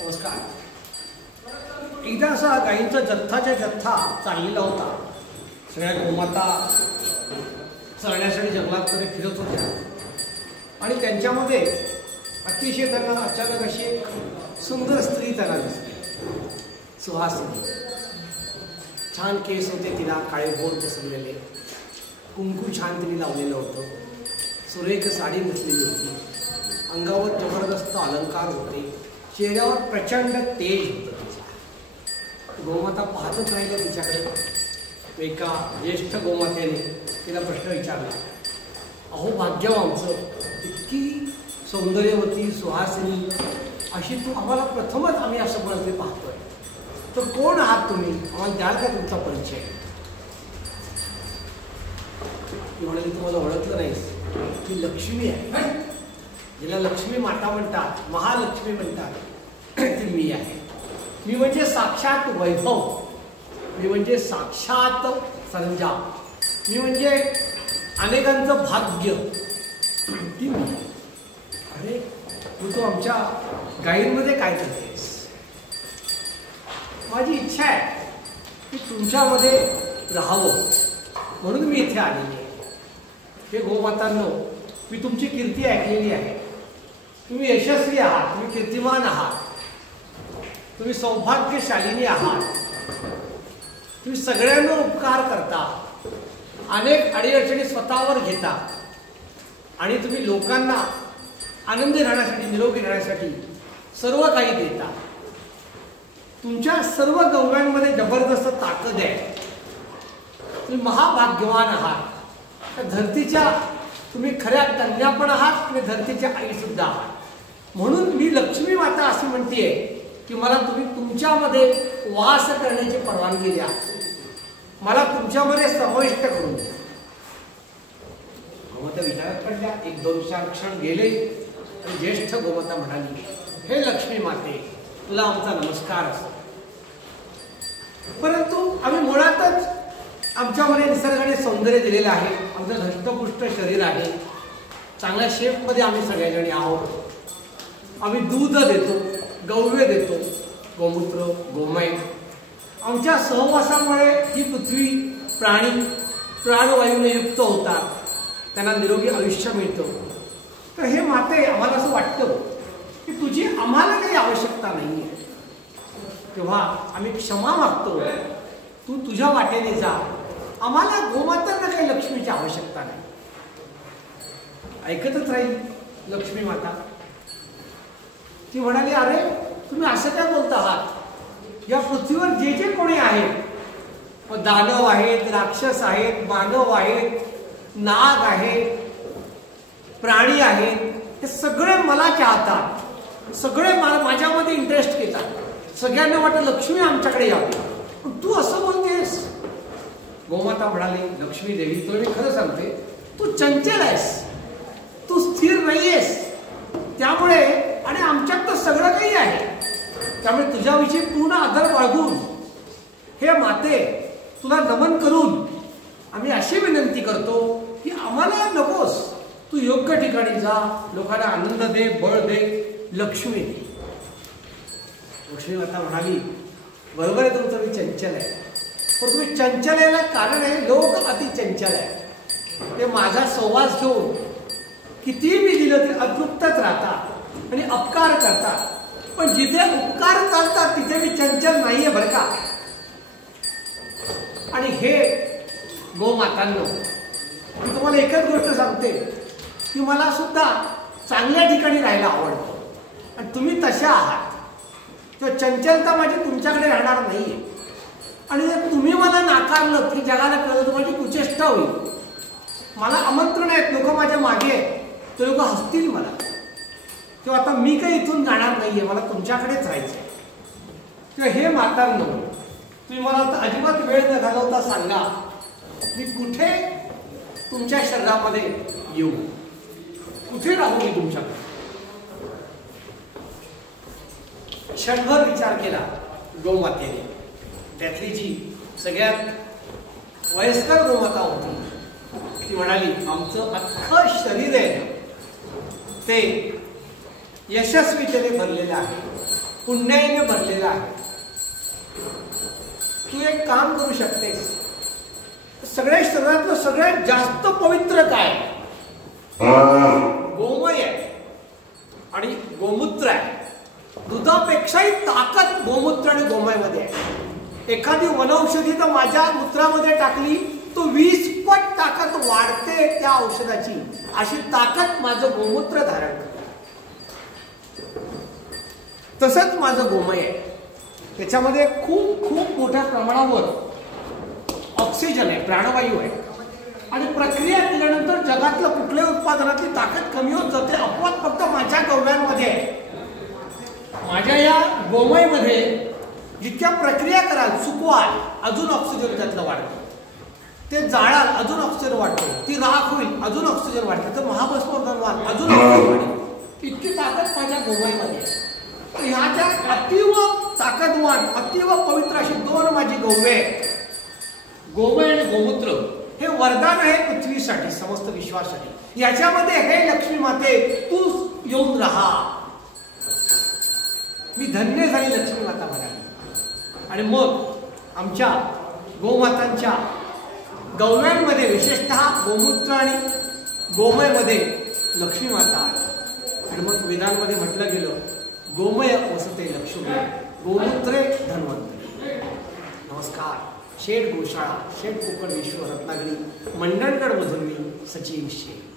नमस्कार. एकदा असा गायींचा जथ्थाच्या जथ्था चाललेला होता. सगळ्या गोमाता चरण्यासाठी जंगलात कडे फिरत होत्या आणि त्यांच्यामध्ये अतिशय त्यांना अचानक अशी एक सुंदर स्त्री त्यांना दिसली. सुहासिनी. छान केस होते तिला, काळे बोर पसरलेले, कुंकू छान तिने लावलेलं होतं, सुरेख साडी नेसलेली होती, अंगावर जबरदस्त अलंकार होते, चेहऱ्यावर प्रचंड तेज होतं तिच्या. गोमाता पाहतच राहिल्या तिच्याकडे. एका ज्येष्ठ गोमातेने तिला प्रश्न विचारला, अहो भाग्यव आमचं, इतकी सौंदर्यवती सुहासिनी अशी तू आम्हाला प्रथमच आम्ही असं कोणातरी पाहतोय, तर कोण आहात तुम्ही, आम्हाला द्याल का तुमचा परिचय? ती म्हणाली, तुम्हाला ओळखलं नाहीस, ती लक्ष्मी आहे, जिला लक्ष्मी माता म्हणतात, महालक्ष्मी म्हणतात, ती मी आहे. मी म्हणजे साक्षात वैभव, मी म्हणजे साक्षात संजाम, मी म्हणजे अनेकांचं भाग्य, ती मी. अरे तू आमच्या गायींमध्ये काय करतेस? माझी इच्छा आहे की तुमच्यामध्ये राहावं, म्हणून मी इथे आलेली आहे. हे गोमातांनो, मी तुमची कीर्ती ऐकलेली आहे. तुम्ही यशस्वी आहात, तुम्ही कीर्तिमान आहात, तुम्ही सौभाग्यशालिनी आहात, तुम्ही सगळ्यांना उपकार करता, अनेक अडीअडचणी स्वतःवर घेता आणि तुम्ही लोकांना आनंदी राहण्यासाठी, निरोगी राहण्यासाठी सर्व काही देता. तुमच्या सर्व गौऱ्यांमध्ये जबरदस्त ताकद आहे. तुम्ही महाभाग्यवान आहात. त्या धरतीच्या तुम्ही खऱ्या कन्या पण आहात आणि धरतीच्या आई सुद्धा आहात. म्हणून मी लक्ष्मी माता अशी म्हणतेय की मला तुम्ही तुमच्यामध्ये वास करण्याची परवानगी द्या, मला तुमच्यामध्ये समाविष्ट करून द्या. गोमाता विचारात पडल्या. एक दोन चार क्षण गेले आणि ज्येष्ठ गोमाता म्हणाली, हे लक्ष्मी माते, तुला आमचा नमस्कार असो, परंतु आम्ही मुळातच आमच्यामध्ये निसर्गाने सौंदर्य दिलेलं आहे. आमचं धष्टपुष्ट शरीर आहे, चांगल्या शेपमध्ये आम्ही सगळेजणी आहोत. आम्ही दूध देतो, गौव्य देतो, गोमूत्र, गोमय. आमच्या सहवासामुळे ही पृथ्वी प्राणी प्राणवायूने युक्त होतात, त्यांना निरोगी आयुष्य मिळतं. तर हे माते, आम्हाला असं वाटतं की तुझी आम्हाला काही आवश्यकता नाही आहे, तेव्हा आम्ही क्षमा मागतो, तू तुझ्या वाटेने जा. आम्हाला गोमातांना काही लक्ष्मीची आवश्यकता नाही. ऐकतच राहील लक्ष्मी माता. ती म्हणाली, अरे तुम्ही असं काय बोलता आहात? या पृथ्वीवर जे जे कोणी आहेत, दानव आहेत, राक्षस आहेत, मानव आहेत, नाग आहेत, प्राणी आहेत, हे सगळे मला चाहतात, सगळे माझ्यामध्ये इंटरेस्ट घेतात. सगळ्यांना वाटतं लक्ष्मी आमच्याकडे यावी, पण तू असं बोलतेस. गोमाता म्हणाली, लक्ष्मी देवी, तुला मी खरं सांगते, तू चंचल आहेस, तू स्थिर नाहीयेस. त्यामुळे आणि आमच्यात तर सगळं काही आहे, त्यामुळे तुझ्याविषयी पूर्ण आदर बाळगून हे माते तुला नमन करून आम्ही अशी विनंती करतो की आम्हाला नकोस, तू योग्य ठिकाणी जा, लोकांना आनंद दे, बळ दे, लक्ष्मी दे. लक्ष्मी माता म्हणाली, बरोबर आहे तुमचं, मी चंचल आहे, पण तुम्ही चंचल यायला कारण आहे लोक अति चंचल आहे. ते माझा सहवास घेऊन कितीही मी दिलं तरी अतृप्तच राहतात आणि अपकार करतात. पण जिथे उपकार चालतात तिथे मी चंचल नाहीये बरं का. आणि हे गोमातांनो, मी तुम्हाला एकच गोष्ट सांगते की मला सुद्धा चांगल्या ठिकाणी राहायला आवडतं आणि तुम्ही तशा आहात. किंवा चंचलता माझी तुमच्याकडे राहणार नाहीये. आणि जर तुम्ही मला नाकारलं की जगाला कळलं तर माझी कुचेष्टा होईल. मला आमंत्रण आहेत, लोक माझ्या मागे आहेत, ते लोक हसतील मला. किंवा आता मी काही इथून जाणार नाहीये, मला तुमच्याकडेच राहायचं. किंवा हे मातांनो, तुम्ही मला आता अजिबात वेळ न घालवता सांगा, मी कुठे तुमच्या शरीरामध्ये येऊ, कुठे राहू मी तुमच्याकडे? क्षणभर विचार केला गोमातेने. त्यातली जी सगळ्यात वयस्कर गोमाता होती, ती म्हणाली, आमचं अख्खं शरीर आहे ते यशस्वीतेने भरलेलं आहे. पुण्याईने भरलेला आहे. तू एक काम करू शकतेस. सगळ्या शरीरातलं सगळ्यात जास्त पवित्र काय? गोमय आहे आणि गोमूत्र आहे. दुधापेक्षाही ताकद गोमूत्र आणि गोमयमध्ये आहे. एखादी वनौषधी तर माझ्या मूत्रामध्ये टाकली तो 20 पट ताकद वाढते त्या औषधाची, अशी ताकद माझं गोमूत्र धारण करते. तसंच माझं गोमय आहे. त्याच्यामध्ये खूप खूप मोठ्या प्रमाणावर ऑक्सिजन आहे, प्राणवायू आहे. आणि प्रक्रिया केल्यानंतर जगातलं कुठल्याही उत्पादनातली ताकद कमी होत जाते आपोआप. फक्त माझ्या गव्यांमध्ये, माझ्या या गोमयमध्ये जितक्या प्रक्रिया कराल, सुकवाल, अजून ऑक्सिजन त्यातलं वाढतं. ते जाळाल, अजून ऑक्सिजन वाढतो. ती राख होईल, अजून ऑक्सिजन वाढतं. तर महाभस्म बनवाल, अजून ऑक्सिजन वाढेल. इतकी ताकद माझ्या गोमयमध्ये आहे. ह्या ज्या अतीव ताकदवान, अतीव पवित्र अशी दोन माझी गव्ये आहेत, गोमय आणि गोमूत्र, हे वरदान आहे पृथ्वीसाठी, समस्त विश्वासाठी. याच्यामध्ये हे लक्ष्मी माते तू येऊन राहा. मी धन्य झाली लक्ष्मी माता म्हणाली. आणि मग आमच्या गोमातांच्या गव्यांमध्ये, विशेषतः गोमूत्र आणि गोमयमध्ये लक्ष्मी माता आली. आणि मग वेदांमध्ये म्हटलं गेलं, गोमय वसते लक्ष्मी, गोमूत्रे धन्वंतरी. नमस्कार. शेठ गोशाळा, शेठ कोकण विश्व रत्नागिरी मंडणगड मधून मी सचिन शेठ.